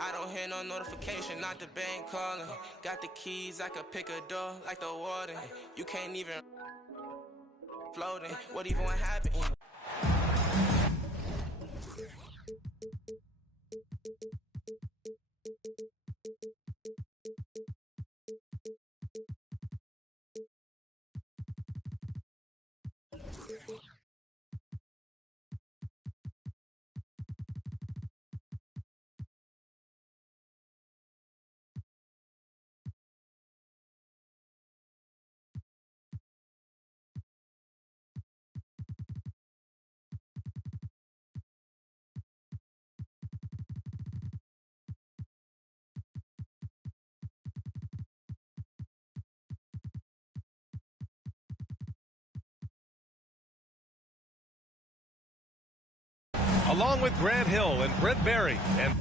I don't hear no notification, not the bank calling. Got the keys, I could pick a door like the warden. You can't even floating. What even happened? Along with Grant Hill and Brent Berry and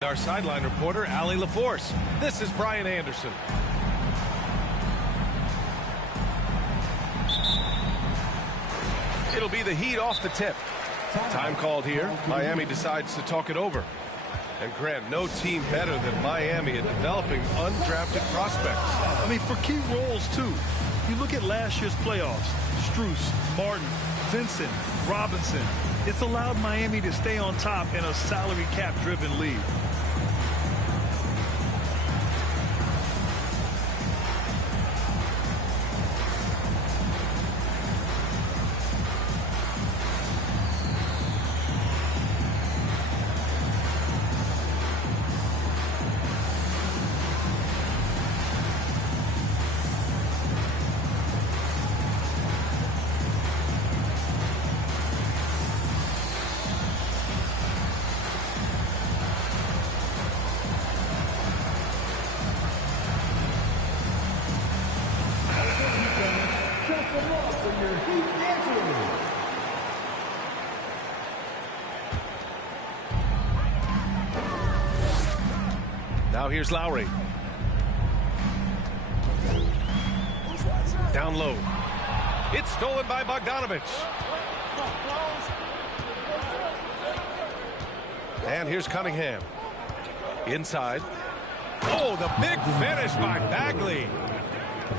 our sideline reporter, Allie LaForce. This is Brian Anderson. It'll be the Heat off the tip. Time called here. Miami decides to talk it over. And Grant, no team better than Miami at developing undrafted prospects. I mean, for key roles, too. You look at last year's playoffs. Strus, Martin, Vincent, Robinson. It's allowed Miami to stay on top in a salary cap-driven league. Now here's Lowry. Down low. It's stolen by Bogdanovich. And here's Cunningham. Inside. Oh, the big finish by Bagley.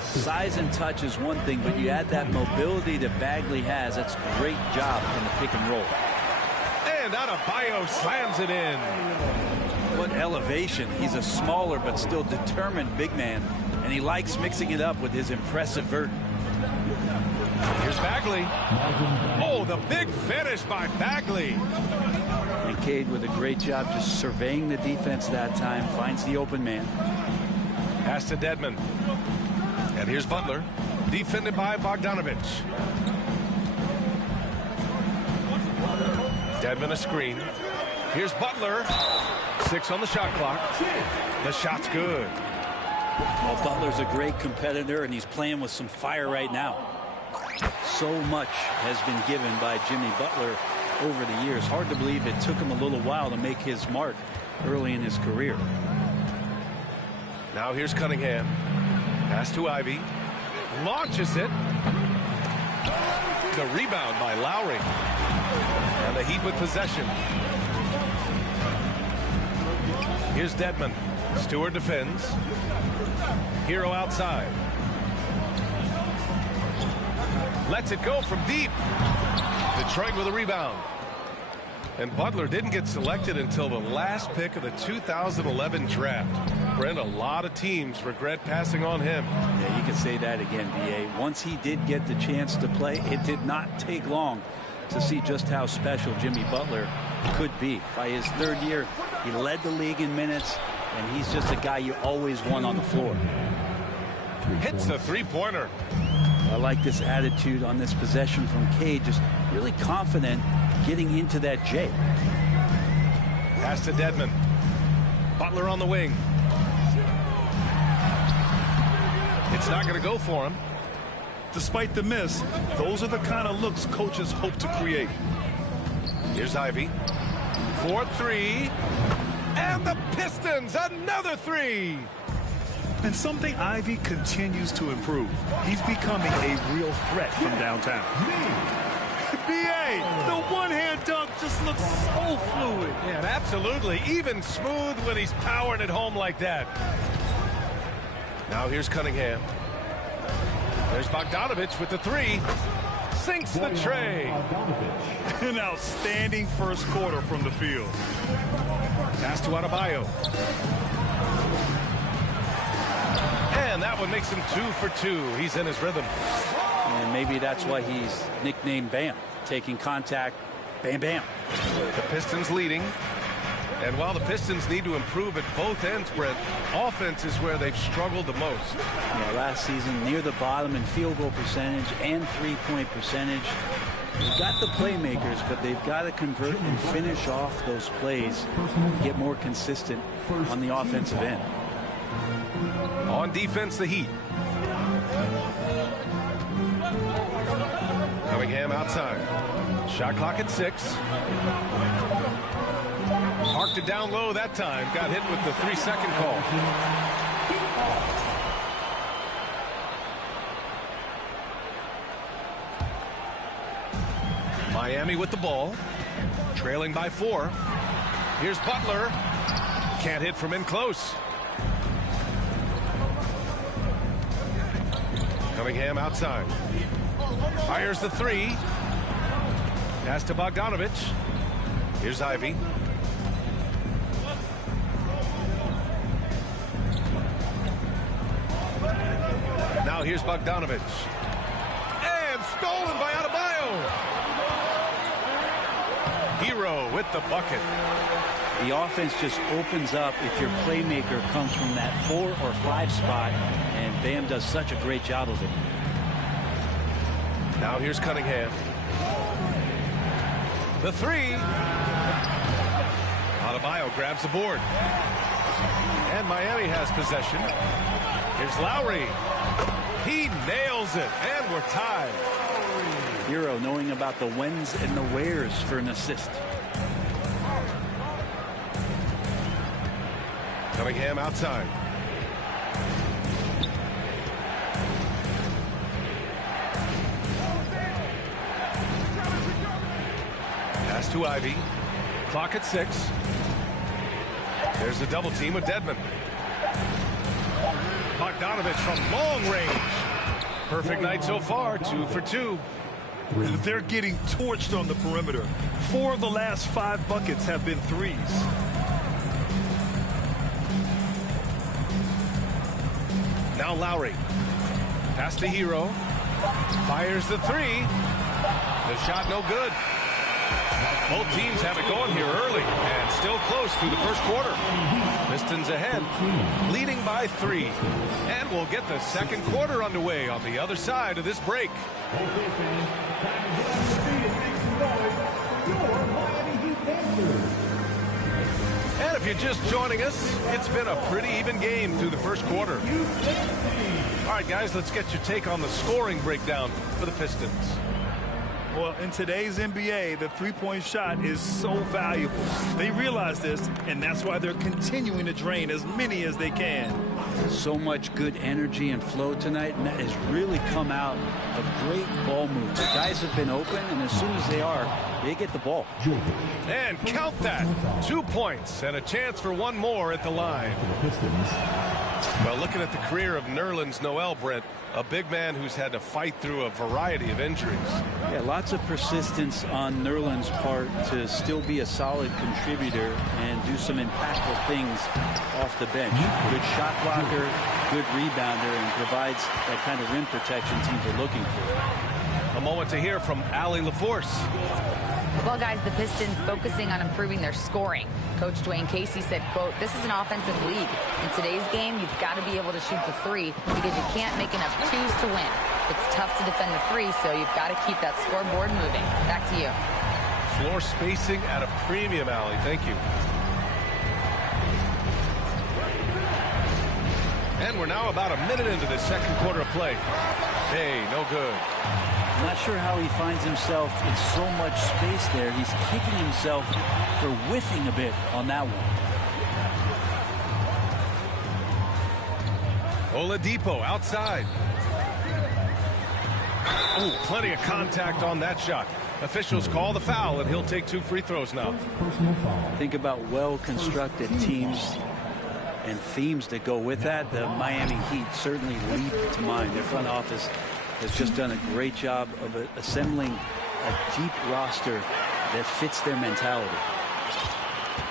Size and touch is one thing, but you add that mobility that Bagley has. That's a great job in the pick and roll. And Adebayo slams it in. What elevation. He's a smaller but still determined big man, and he likes mixing it up with his impressive vert. Here's Bagley. Oh, the big finish by Bagley. And Cade with a great job just surveying the defense that time, finds the open man. Pass to Dedmon. And here's Butler, defended by Bogdanovich. Dedmon a screen. Here's Butler. 6 on the shot clock. The shot's good. Well, Butler's a great competitor, and he's playing with some fire right now. So much has been given by Jimmy Butler over the years. Hard to believe it took him a little while to make his mark early in his career. Now here's Cunningham. Pass to Ivy. Launches it. The rebound by Lowry. And the Heat with possession. Here's Dedmon. Stewart defends. Hero outside. Lets it go from deep. Detroit with a rebound. And Butler didn't get selected until the last pick of the 2011 draft. Brent, a lot of teams regret passing on him. Yeah, you can say that again, B.A. Once he did get the chance to play, it did not take long to see just how special Jimmy Butler could be. By his third year, he led the league in minutes, and he's just a guy you always want on the floor. Hits the three-pointer. I like this attitude on this possession from Cade, just really confident getting into that J. Pass to Dedmon. Butler on the wing. It's not going to go for him. Despite the miss, those are the kind of looks coaches hope to create. Here's Ivy. 4-3. And the Pistons, another three. And something Ivy continues to improve. He's becoming a real threat from downtown. B.A., the one-hand dunk just looks so fluid. Yeah, absolutely. Even smooth when he's powering it home like that. Now here's Cunningham. There's Bogdanovich with the three. Sinks the tray. An outstanding first quarter from the field. Pass to Adebayo. And that one makes him 2 for 2. He's in his rhythm. And maybe that's why he's nicknamed Bam. Taking contact, bam, bam. The Pistons leading. And while the Pistons need to improve at both ends, Brent, offense is where they've struggled the most. Yeah, last season near the bottom in field goal percentage and three-point percentage. They've got the playmakers, but they've got to convert and finish off those plays, get more consistent on the offensive end. On defense, the Heat. Cunningham outside. Shot clock at 6. Parked it down low that time. Got hit with the 3-second call. Miami with the ball. Trailing by 4. Here's Butler. Can't hit from in close. Cunningham outside. Fires the 3. Pass to Bogdanovich. Here's Ivy. Now here's Bogdanovich. And stolen by Adebayo. Hero with the bucket. The offense just opens up if your playmaker comes from that 4 or 5 spot, and Bam does such a great job of it. Now here's Cunningham. The 3. Adebayo grabs the board. And Miami has possession. Here's Lowry. He nails it, and we're tied. Hero knowing about the whens and the wheres for an assist. Cunningham outside. Pass to Ivy. Clock at 6. There's the double team with Dedmon. Bogdanovich from long range. Perfect night so far, 2 for 2. They're getting torched on the perimeter. 4 of the last 5 buckets have been threes. Now Lowry. Pass to Hero. Fires the 3. The shot no good. Both teams have it going here early and still close through the first quarter. Pistons ahead, leading by 3. And we'll get the second quarter underway on the other side of this break. And if you're just joining us, it's been a pretty even game through the first quarter. All right, guys, let's get your take on the scoring breakdown for the Pistons. Well, in today's NBA, the three-point shot is so valuable. They realize this, and that's why they're continuing to drain as many as they can. So much good energy and flow tonight, and that has really come out of great ball moves. The guys have been open, and as soon as they get the ball. And count that. 2 points and a chance for one more at the line. Well, looking at the career of Nerlens Noel, Brent, a big man who's had to fight through a variety of injuries. Yeah, lots of persistence on Nerlens' part to still be a solid contributor and do some impactful things off the bench. Good shot blocker, good rebounder, and provides that kind of rim protection teams are looking for. A moment to hear from Allie LaForce. Well, guys, the Pistons focusing on improving their scoring. Coach Dwayne Casey said, quote, "This is an offensive league. In today's game, you've got to be able to shoot the three because you can't make enough twos to win. It's tough to defend the three, so you've got to keep that scoreboard moving." Back to you. Floor spacing at a premium, Allie. Thank you. And we're now about a minute into the second quarter of play. Hey, no good. I'm not sure how he finds himself in so much space there. He's kicking himself for whiffing a bit on that one. Oladipo outside. Ooh, plenty of contact on that shot. Officials call the foul, and he'll take 2 free throws now. Think about well-constructed teams and themes that go with that. The Miami Heat certainly leap to mind. Their front office has just done a great job of assembling a deep roster that fits their mentality.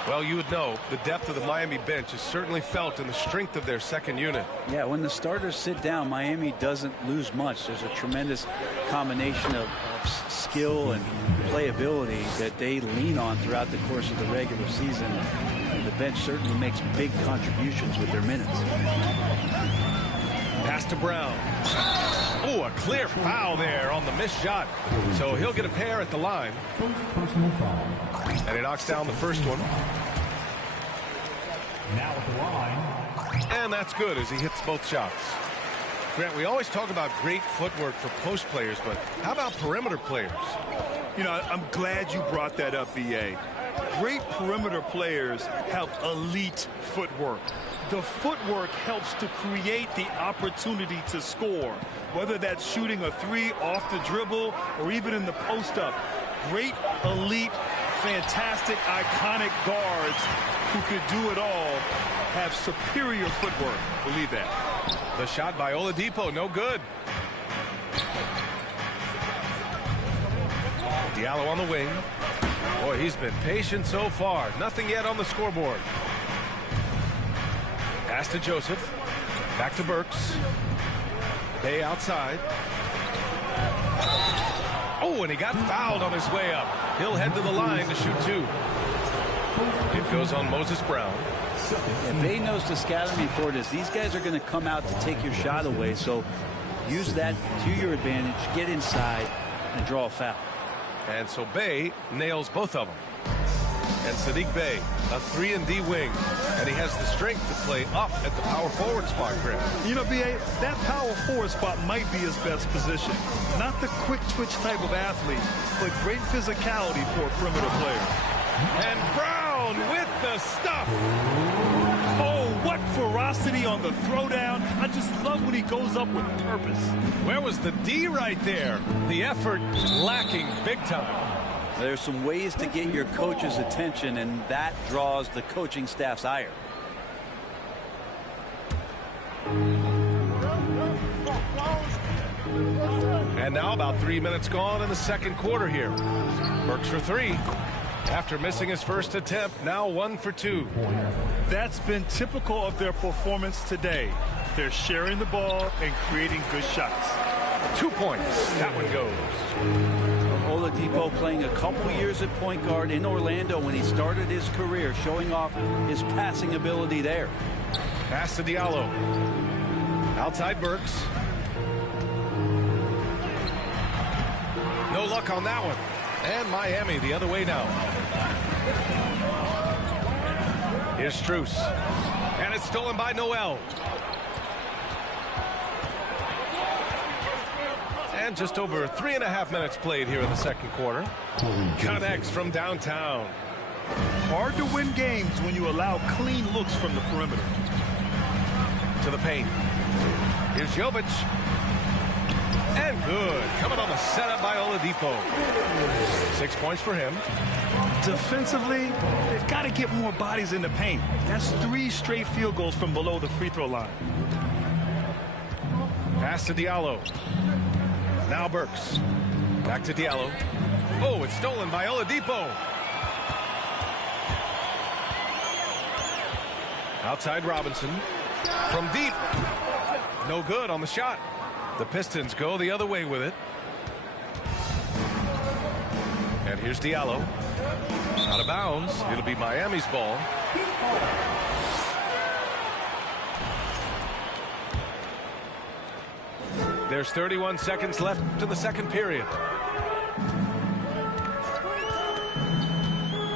Well, you would know the depth of the Miami bench is certainly felt in the strength of their second unit. Yeah, when the starters sit down, Miami doesn't lose much. There's a tremendous combination of skill and playability that they lean on throughout the course of the regular season. And the bench certainly makes big contributions with their minutes. Pass to Brown. Oh, a clear foul there on the missed shot. So he'll get a pair at the line. And he knocks down the first one. Now at the line. And that's good as he hits both shots. Grant, we always talk about great footwork for post players, but how about perimeter players? You know, I'm glad you brought that up, B.A. Great perimeter players have elite footwork. The footwork helps to create the opportunity to score, whether that's shooting a three off the dribble or even in the post-up. Great, elite, fantastic, iconic guards who could do it all have superior footwork. Believe that. The shot by Oladipo, no good. Diallo on the wing. Boy, he's been patient so far. Nothing yet on the scoreboard. Pass to Joseph. Back to Burks. Bay outside. Oh, and he got fouled on his way up. He'll head to the line to shoot 2. It goes on Moses Brown. Yeah, Bay knows the scouting report is these guys are going to come out to take your shot away, so use that to your advantage, get inside, and draw a foul. And so Bay nails both of them. And Sadiq Bey, a 3-and-D wing, and he has the strength to play up at the power forward spot, Grant. You know, B.A., that power forward spot might be his best position. Not the quick twitch type of athlete, but great physicality for a perimeter player. And Brown with the stuff. Oh, what ferocity on the throwdown. I just love when he goes up with purpose. Where was the D right there? The effort lacking big time. There's some ways to get your coach's attention, and that draws the coaching staff's ire. And now about 3 minutes gone in the second quarter here. Burks for 3. After missing his first attempt, now 1 for 2. That's been typical of their performance today. They're sharing the ball and creating good shots. 2 points. That one goes. Oladipo playing a couple years at point guard in Orlando when he started his career, showing off his passing ability there. Pass to Diallo. Outside Burks. No luck on that one. And Miami the other way now. Here's Strus. And it's stolen by Noel. And just over 3.5 minutes played here in the second quarter. Connects from downtown. Hard to win games when you allow clean looks from the perimeter. To the paint. Here's Jovic. And good. Coming on the setup by Oladipo. 6 points for him. Defensively, they've got to get more bodies in the paint. That's 3 straight field goals from below the free throw line. Pass to Diallo. Now Burks. Back to Diallo. Oh, it's stolen by Oladipo. Outside Robinson. From deep. No good on the shot. The Pistons go the other way with it. And here's Diallo. Out of bounds. It'll be Miami's ball. There's 31 seconds left to the second period.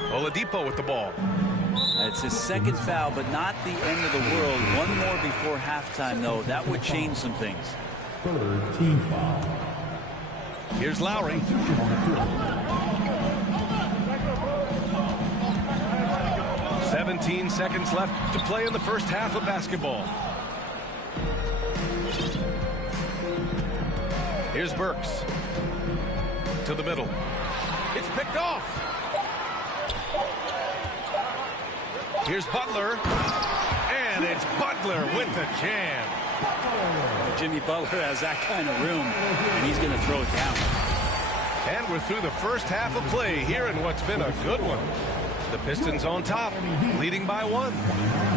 Oladipo with the ball. It's his second foul, but not the end of the world. One more before halftime, though. That would change some things. Third team foul. Here's Lowry. "17 seconds left to play in the first half of basketball. Here's Burks. To the middle. It's picked off. Here's Butler. And it's Butler with the jam. Jimmy Butler has that kind of room, and he's going to throw it down. And we're through the first half of play here in what's been a good one. The Pistons on top, leading by 1.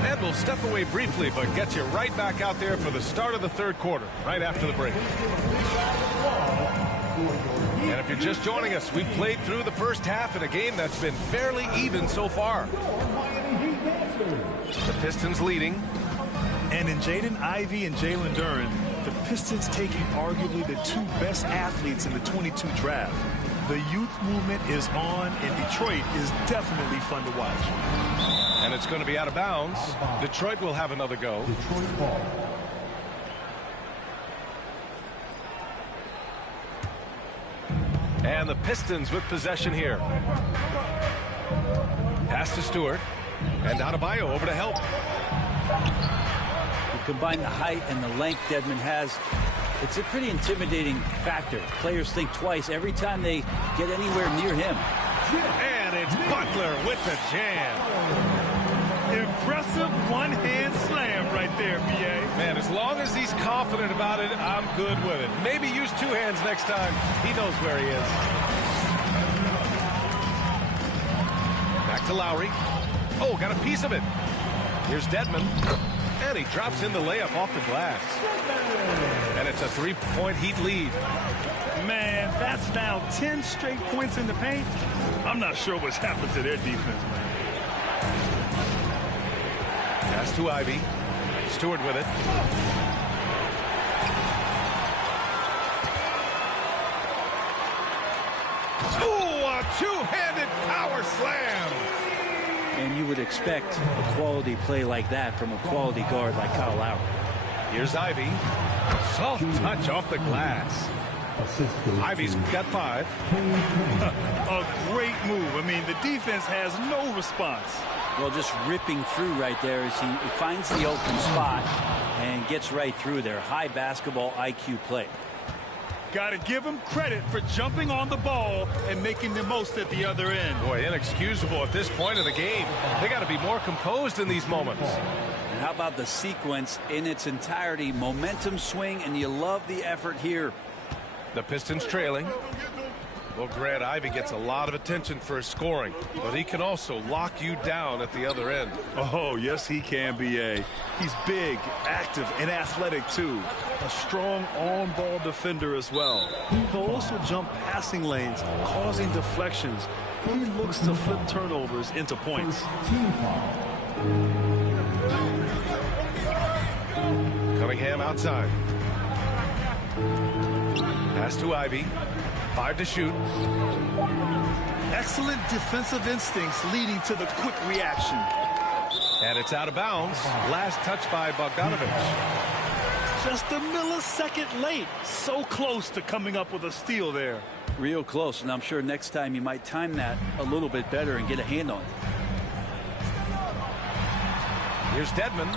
And we'll step away briefly, but get you right back out there for the start of the third quarter, right after the break. And if you're just joining us, we've played through the first half in a game that's been fairly even so far. The Pistons leading. And in Jaden Ivey and Jalen Duren, the Pistons taking arguably the 2 best athletes in the 22 draft. The youth movement is on, and Detroit is definitely fun to watch. And it's going to be out of bounds. Detroit will have another go. Detroit ball. And the Pistons with possession here. Pass to Stewart. And Adebayo over to help. You combine the height and the length Dedmon has, it's a pretty intimidating factor. Players think twice every time they get anywhere near him. And it's Butler with the jam. Impressive one-hand slam right there, B.A. Man, as long as he's confident about it, I'm good with it. Maybe use 2 hands next time. He knows where he is. Back to Lowry. Oh, got a piece of it. Here's Dedmon. And he drops in the layup off the glass. And it's a 3-point Heat lead. Man, that's now 10 straight points in the paint. I'm not sure what's happened to their defense, man. Pass to Ivy. Stewart with it. Ooh, a 2-handed power slam. And you would expect a quality play like that from a quality guard like Kyle Lowry. Here's Ivy. Soft touch off the glass. Ivy's got 5. A great move. I mean, the defense has no response. Well, just ripping through right there as he finds the open spot and gets right through there. High basketball IQ play. Got to give him credit for jumping on the ball and making the most at the other end. Boy, inexcusable at this point of the game. They got to be more composed in these moments. And how about the sequence in its entirety? Momentum swing, and you love the effort here. The Pistons trailing. Well, Grant, Ivy gets a lot of attention for his scoring, but he can also lock you down at the other end. Oh, yes, he can, B.A. He's big, active, and athletic, too. A strong on-ball defender as well. He'll also jump passing lanes, causing deflections. He looks to flip turnovers into points. Cunningham outside. Pass to Ivy. 5 to shoot. Excellent defensive instincts leading to the quick reaction. And it's out of bounds. Last touch by Bogdanovic. Just a millisecond late. So close to coming up with a steal there. Real close, and I'm sure next time you might time that a little bit better and get a hand on it. Here's Dedmon.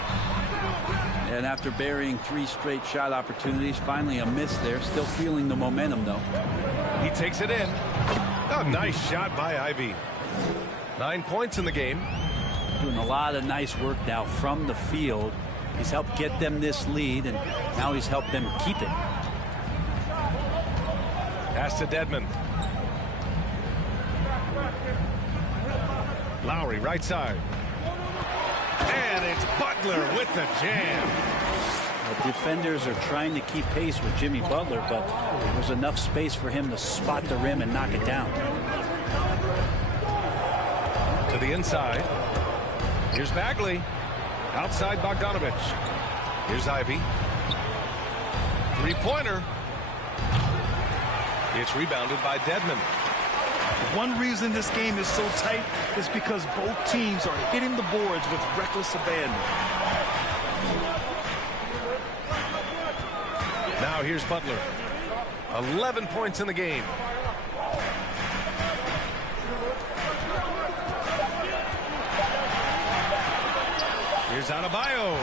And after burying 3 straight shot opportunities, finally a miss there. Still feeling the momentum, though. He takes it in. Oh, nice shot by Ivy. 9 points in the game. Doing a lot of nice work now from the field. He's helped get them this lead, and now he's helped them keep it. Pass to Dedmon. Lowry, right side. And it's Butler with the jam. The defenders are trying to keep pace with Jimmy Butler, but there's enough space for him to spot the rim and knock it down. To the inside. Here's Bagley. Outside Bogdanovich. Here's Ivy. Three-pointer. It's rebounded by Dedmon. One reason this game is so tight is because both teams are hitting the boards with reckless abandon. Now here's Butler. 11 points in the game. Here's Adebayo.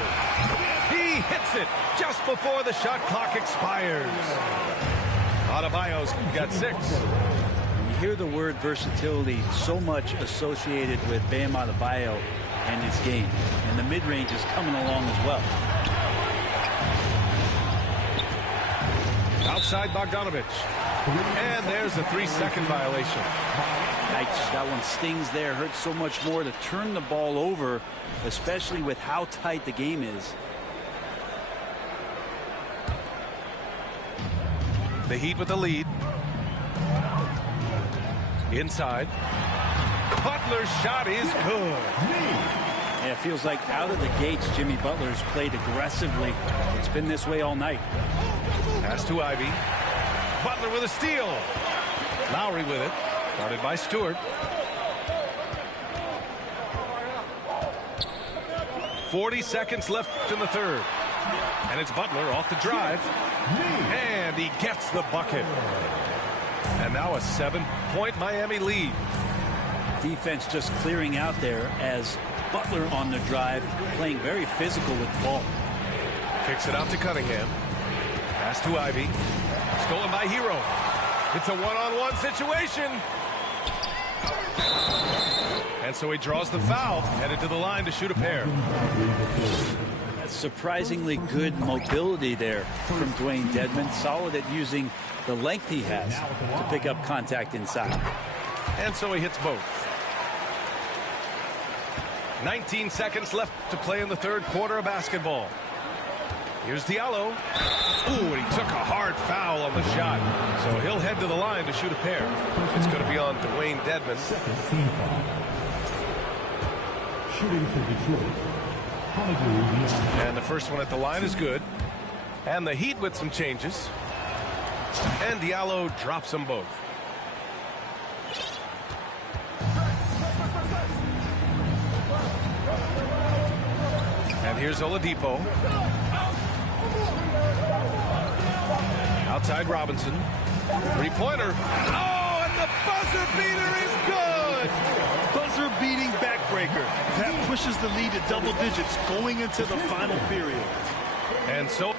He hits it just before the shot clock expires. Adebayo's got 6. You hear the word versatility so much associated with Bam Adebayo and his game. And the mid-range is coming along as well. Outside Bogdanovich. And there's a 3-second violation. Yikes, that one stings there. Hurts so much more to turn the ball over, especially with how tight the game is. The Heat with the lead. Inside. Butler's shot is good. Yeah, it feels like out of the gates, Jimmy Butler's played aggressively. It's been this way all night. Pass to Ivy. Butler with a steal. Lowry with it. Guarded by Stewart. 40 seconds left in the third. And it's Butler off the drive. And he gets the bucket. And now a 7-point Miami lead. Defense just clearing out there as Butler on the drive, playing very physical with the ball. Kicks it out to Cunningham. Pass to Ivy. Stolen by Hero. It's a one-on-one situation. And so he draws the foul, headed to the line to shoot a pair. That's surprisingly good mobility there from Dwayne Dedmon. Solid at using the length he has to pick up contact inside. And so he hits both. 19 seconds left to play in the third quarter of basketball. Here's Diallo. Ooh, and he took a hard foul on the shot. So he'll head to the line to shoot a pair. It's going to be on Dwayne Dedmon. Team foul. Shooting for Detroit. And the first one at the line is good. And the Heat with some changes. And Diallo drops them both. And here's Oladipo. Outside Robinson. Three-pointer. Oh, and the buzzer beater is good! Buzzer beating backbreaker. That pushes the lead to double digits going into the final period. And so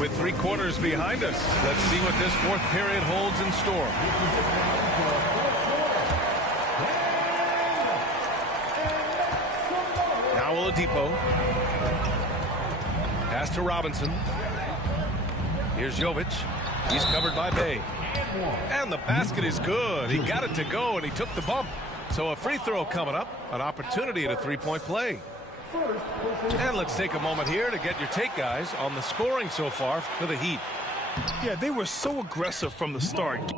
with 3 quarters behind us, let's see what this fourth period holds in store. Now Oladipo. Pass to Robinson. Here's Jovic. He's covered by Bay. And the basket is good. He got it to go, and he took the bump. So a free throw coming up. An opportunity at a three-point play. And let's take a moment here to get your take, guys, on the scoring so far for the Heat. Yeah, they were so aggressive from the start.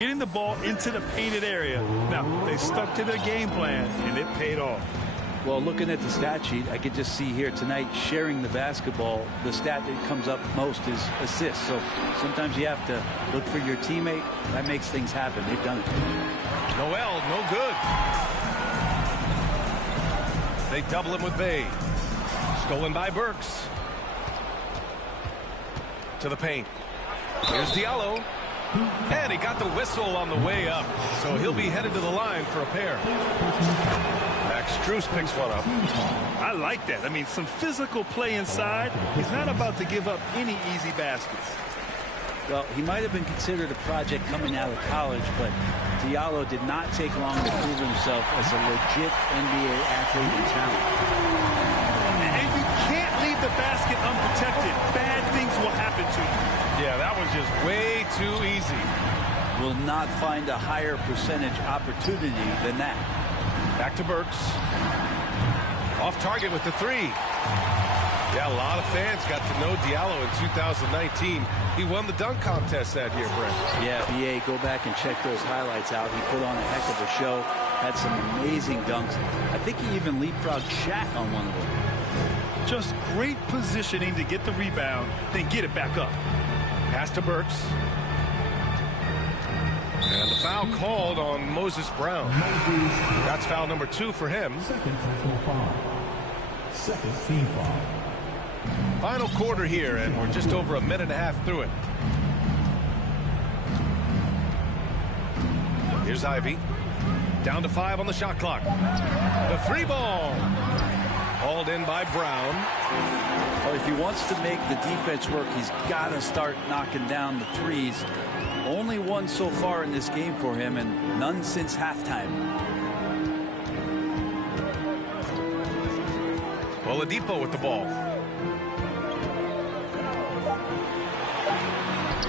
Getting the ball into the painted area. Now, they stuck to their game plan, and it paid off. Well, looking at the stat sheet, I could just see here tonight sharing the basketball. The stat that comes up most is assists. So sometimes you have to look for your teammate. That makes things happen. They've done it. Noel, no good. They double him with Bay. Stolen by Burks. To the paint. Here's Diallo. And he got the whistle on the way up. So he'll be headed to the line for a pair. Max Strus picks one up. I like that. I mean, some physical play inside. He's not about to give up any easy baskets. Well, he might have been considered a project coming out of college, but Diallo did not take long to prove himself as a legit NBA athlete and talent. And you can't leave the basket unprotected. Bad things will happen to you. Yeah, that was just way too easy. Will not find a higher percentage opportunity than that. Back to Burks. Off target with the three. Yeah, a lot of fans got to know Diallo in 2019. He won the dunk contest that year, Brent. Yeah, BA, go back and check those highlights out. He put on a heck of a show. Had some amazing dunks. I think he even leapfrogged Shaq on one of them. Just great positioning to get the rebound, then get it back up. Pass to Burks. And the foul called on Moses Brown. That's foul number 2 for him. Second personal foul. Second team foul. Final quarter here, and we're just over a minute and a half through it. Here's Ivy. Down to 5 on the shot clock. The 3 ball. Hauled in by Brown. Well, if he wants to make the defense work, he's got to start knocking down the threes. Only one so far in this game for him, and none since halftime. Oladipo with the ball.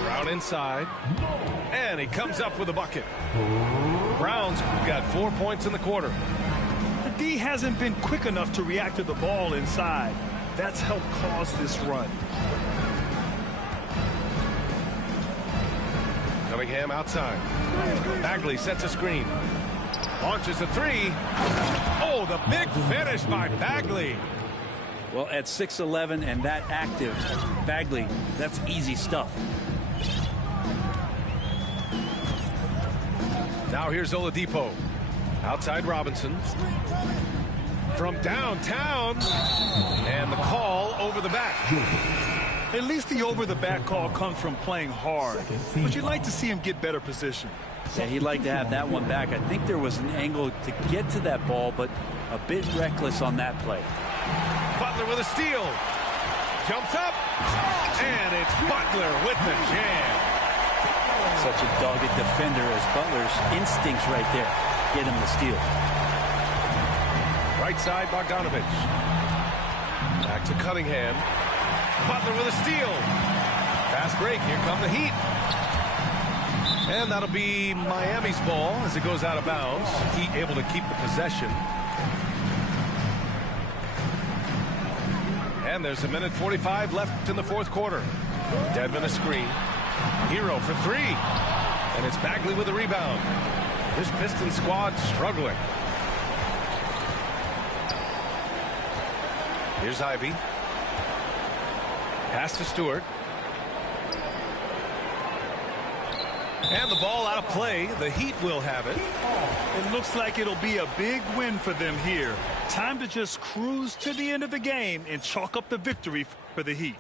Brown inside. And he comes up with a bucket. Brown's got 4 points in the quarter. The D hasn't been quick enough to react to the ball inside. That's helped cause this run. Cunningham outside. Bagley sets a screen. Launches a 3. Oh, the big finish by Bagley. Well, at 6'11" and that active, Bagley, that's easy stuff. Now here's Oladipo. Outside Robinson. From downtown. And the call over the back. At least the over-the-back call comes from playing hard. But you'd like to see him get better position. Yeah, he'd like to have that one back. I think there was an angle to get to that ball, but a bit reckless on that play. Butler with a steal. Jumps up. And it's Butler with the jam. Such a dogged defender as Butler's instincts right there get him the steal. Right side, Bogdanovich. Back to Cunningham. Butler with a steal. Fast break. Here come the Heat. And that'll be Miami's ball as it goes out of bounds. Heat able to keep the possession. And there's a minute 45 left in the fourth quarter. Dedmon a screen. Hero for 3. And it's Bagley with a rebound. This Pistons squad struggling. Here's Ivy. Pass to Stewart. And the ball out of play. The Heat will have it. It looks like it'll be a big win for them here. Time to just cruise to the end of the game and chalk up the victory for the Heat.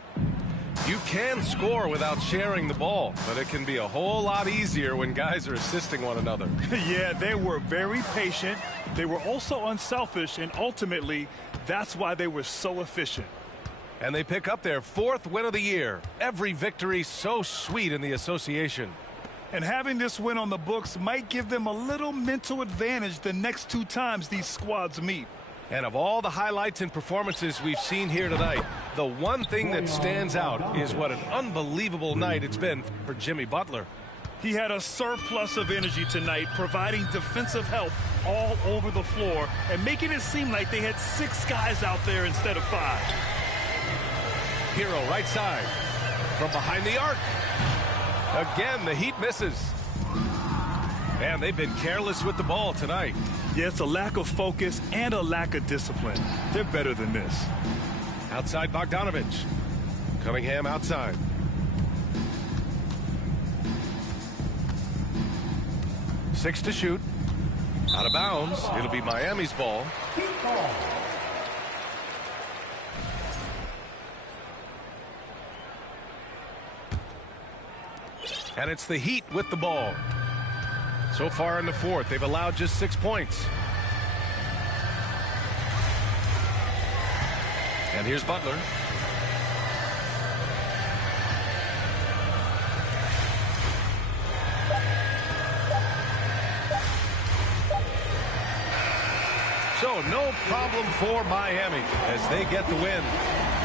You can score without sharing the ball, but it can be a whole lot easier when guys are assisting one another. Yeah, they were very patient. They were also unselfish, and ultimately, that's why they were so efficient. And they pick up their 4th win of the year. Every victory so sweet in the association. And having this win on the books might give them a little mental advantage the next 2 times these squads meet. And of all the highlights and performances we've seen here tonight, the one thing that stands out is what an unbelievable night it's been for Jimmy Butler. He had a surplus of energy tonight, providing defensive help all over the floor and making it seem like they had 6 guys out there instead of 5. Hero right side. From behind the arc. Again, the Heat misses. Man, they've been careless with the ball tonight. Yeah, it's a lack of focus and a lack of discipline. They're better than this. Outside Bogdanovich. Cunningham outside. Six to shoot. Out of bounds. It'll be Miami's ball. And it's the Heat with the ball. So far in the fourth, they've allowed just 6 points. And here's Butler. So no problem for Miami as they get the win.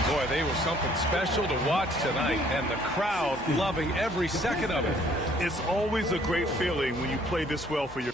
Boy, they were something special to watch tonight, and the crowd loving every second of it. It's always a great feeling when you play this well for your